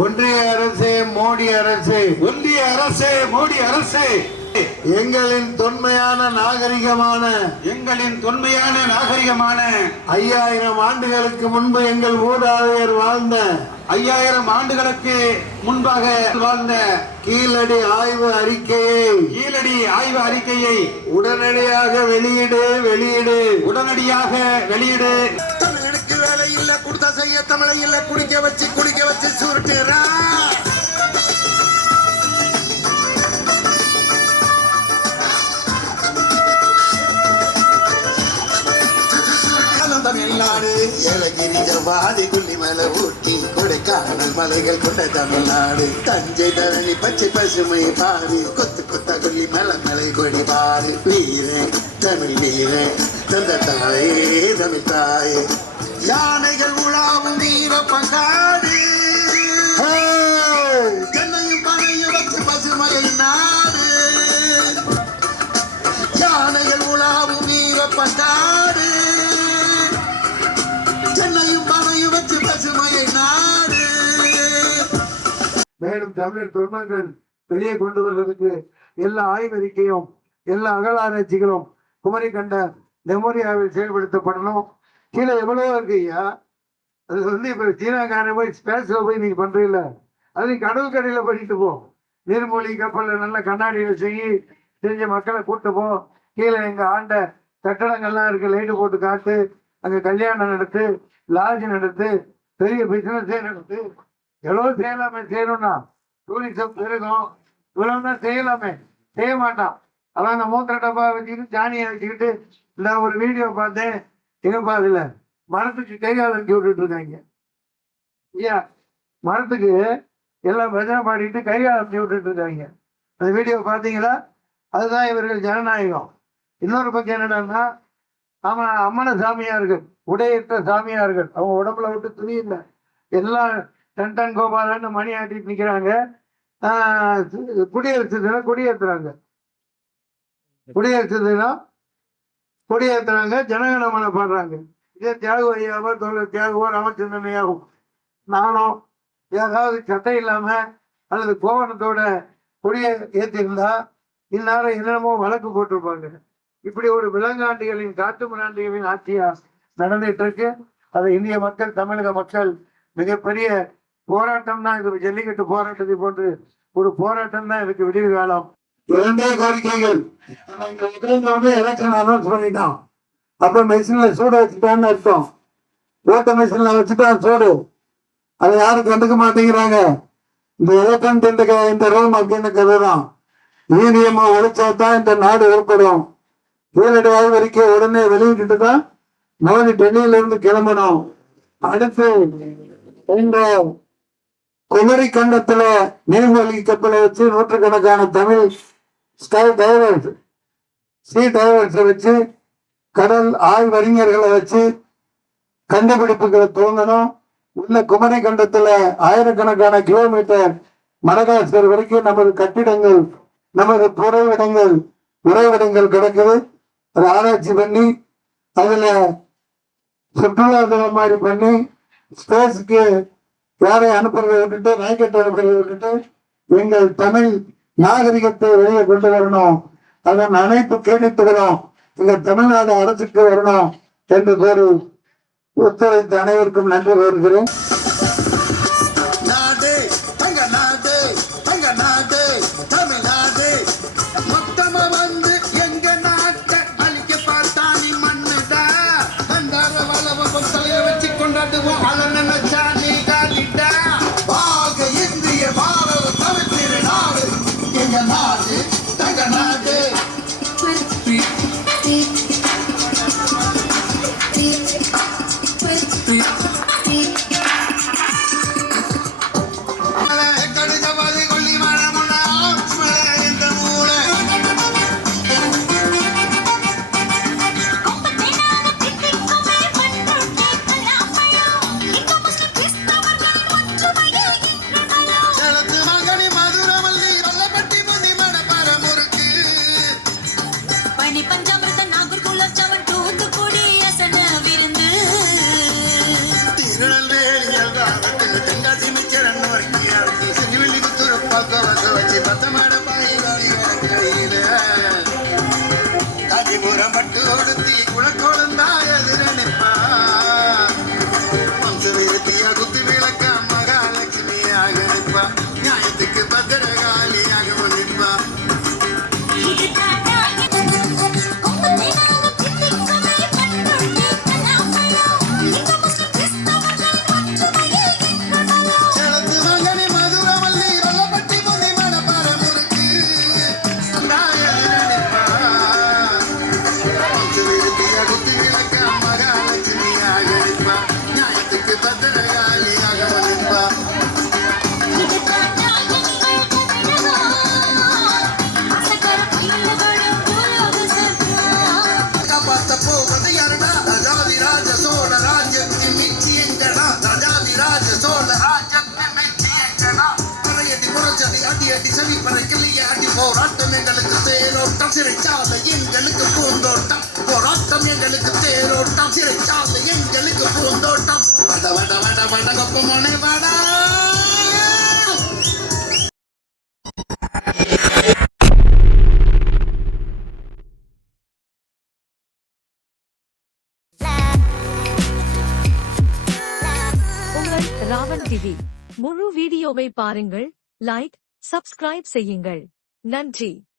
அரசே மோடி அரசே. ஒன்றிய அரசே மோடி அரசே. எங்களின் தொன்மையான நாகரிகமான எங்களின் தொன்மையான நாகரிகமான ஐயாயிரம் ஆண்டுகளுக்கு முன்பு எங்கள் மூதாதையர் வாழ்ந்த ஐயாயிரம் ஆண்டுகளுக்கு முன்பாக வாழ்ந்த கீழடி ஆய்வு அறிக்கையை கீழடி ஆய்வு அறிக்கையை உடனடியாக வெளியிடு வெளியிடு. உடனடியாக வெளியிடு. வீட்டு வேலை இல்ல கொடுத்தா செய்ய தமிழை இல்ல குடிக்க வச்சு குடிக்க வச்சு சுருட்டுறா. தமிழ்நாடு ஏலகிரி ஜவாதி கொல்லிமலை ஊட்டி கொடைக்கானல் மலைகள் கொண்ட தமிழ்நாடு. தஞ்சை தரணி பச்சை பசுமை பாடி கொத்து கொத்த கொல்லிமலை மலை கொடி வீரன் தமிழ் வீரன் தந்த தாயே தமிழ் தாயே. யானைகள் உலாவும் வீர பங்காடு தென்னையும் பனையும் வச்சு பசுமையை நாடு. யானைகள் உலாவும் வீர பங்காடு தென்னையும் பனையும் வச்சு பசுமையை நாடு. மேலும் தமிழர் பெருமக்கள் வெளியே கொண்டு வருவதற்கு எல்லா ஆய்வறிக்கையும் எல்லா அகலாராய்ச்சிகளும் குமரி கண்ட மெமோரியாவில் செயல்படுத்தப்படணும். கீழே எவ்வளோ இருக்கு ஐயா. அது வந்து இப்ப சீனாக்காரன் போய் ஸ்பேஸ்ல போய் நீங்க பண்றீங்கள. அது நீ கடல் கடையில பண்ணிட்டு போ. நீர்மூழ்கி கப்பல்ல நல்ல கண்ணாடியில செய்யி செஞ்ச மக்களை கூட்டு போ. கீழே எங்க ஆண்ட கட்டடங்கள்லாம் இருக்கு. லைட்டு போட்டு காட்டு அங்க கல்யாணம் நடத்து லாட்ஜ் நடத்து பெரிய பிசினஸே நடத்து. எவ்வளவு செய்யலாமே செய்யணும்னா. டூரிசம் பெருகும் இவ்வளவு தான் செய்யலாமே. செய்ய மாட்டான். அதான் அந்த மூத்த டப்பா வச்சுக்கிட்டு ஜானியை வச்சுக்கிட்டு நான் ஒரு வீடியோ பார்த்தேன். எங்கப்பா அதுல மரத்துக்கு கை கால் விட்டுட்டு இருக்காங்க. ஐயா மரத்துக்கு எல்லாம் பஜனை பாடிட்டு கை கால் விட்டுட்டு இருக்காங்க. அந்த வீடியோ பார்த்தீங்களா? அதுதான் இவர்கள் ஜனநாயகம். இன்னொரு பக்கம் என்னடான்னா அவன் அம்மன சாமியார்கள் உடையற்ற சாமியார்கள். அவங்க உடம்புல விட்டு துணி இல்லை. எல்லாம் டன் டன் கோபாலன்னு மணி ஆட்டிட்டு நிற்கிறாங்க குடியரசு தினம் குடியேற்றுறாங்க குடியரசு தினம் கொடியேற்றுறாங்க ஜனகணமனை பாடுறாங்க. இதே தியாகு ஐயாவோ தொழில் தியாகுவோ ராமச்சந்திரனையாகும். நானும் ஏதாவது சட்டை இல்லாமல் அல்லது கோவணத்தோட கொடியை ஏற்றிருந்தா இந்நேரம் என்னென்னமோ வழக்கு போட்டிருப்பாங்க. இப்படி ஒரு விலங்காண்டிகளின் காட்டு மிராண்டிகளின் ஆட்சியா நடந்துட்டு இருக்கு அதை இந்திய மக்கள் தமிழக மக்கள் மிகப்பெரிய போராட்டம் தான் இது ஜல்லிக்கட்டு போராட்டத்தை போன்று ஒரு போராட்டம் தான் இதுக்கு விடிவு காலம். இரண்டே கோரிக்கைகள். ஆனா இங்க உட்கார்ந்த உடனே எலெக்ஷன் அனௌன்ஸ் பண்ணிட்டான். அப்ப மெஷின்ல சூட வச்சுட்டான்னு அர்த்தம். ஓட்ட மெஷின்ல வச்சுட்டான் சூடு. அதை யாரும் கண்டுக்க மாட்டேங்கிறாங்க. இந்த எலெக்ஷன் இந்த க- இந்த ரூம் அப்படின்னு கதை தான் ஈவிஎம் ஒழிச்சா தான் இந்த நாடு ஏற்படும். கீழடி வரைக்கும் உடனே வெளியிட்டு தான் மோடி டெல்லியில இருந்து கிளம்பணும். அடுத்து இந்த குமரி கண்டத்துல நீர்மூழ்கி கப்பலை வச்சு நூற்றுக்கணக்கான தமிழ் ஸ்டவ் டைவர்ஸ் சி டைவர்ஸை வச்சு கடல் ஆய்வறிஞர்களை வச்சு கண்டுபிடிப்புகளை துவங்கணும் உள்ள குமரி கண்டத்தில் ஆயிரக்கணக்கான கிலோமீட்டர் மடகாஸ்கர் வரைக்கும் நமது கட்டிடங்கள் நமது புறைவிடங்கள் உறைவிடங்கள் கிடக்குது. அதை ஆராய்ச்சி பண்ணி அதில் சுற்றுலாத்தலம் மாதிரி பண்ணி ஸ்பேஸுக்கு யாரை அனுப்புறதை விட்டுட்டு ராக்கெட் அனுப்புறதை விட்டுட்டு எங்கள் தமிழ் நாகரிகத்தை வெளியே கொண்டு வரணும். அதன் அனைத்து கேட்டுக்கிறோம் இந்த தமிழ்நாடு அரசுக்கு வரணும் என்று கூறி ஒத்துழைத்த அனைவருக்கும் நன்றி கூறுகிறேன். நாடு தங்க எங்க நாடு ಶಿವ ನ್ಯಾಯ ದಿಕ್ಕ ಭದ್ರಗಾಯ அடி அடி சரி பறக்கலி அடி போராட்டம் எங்களுக்கு தேரோட்டம். சிறைச்சாலை எங்களுக்கு பூந்தோட்டம். போராட்டம் எங்களுக்கு தேரோட்டம். சிறைச்சாலை எங்களுக்கு பூந்தோட்டம். வட வட வட வட கொப்பமோனே வடா. உங்கள் ராவன் டிவி. முழு வீடியோவை பாருங்கள் லைக் சப்ஸ்கிரைப் செய்யுங்கள். நன்றி.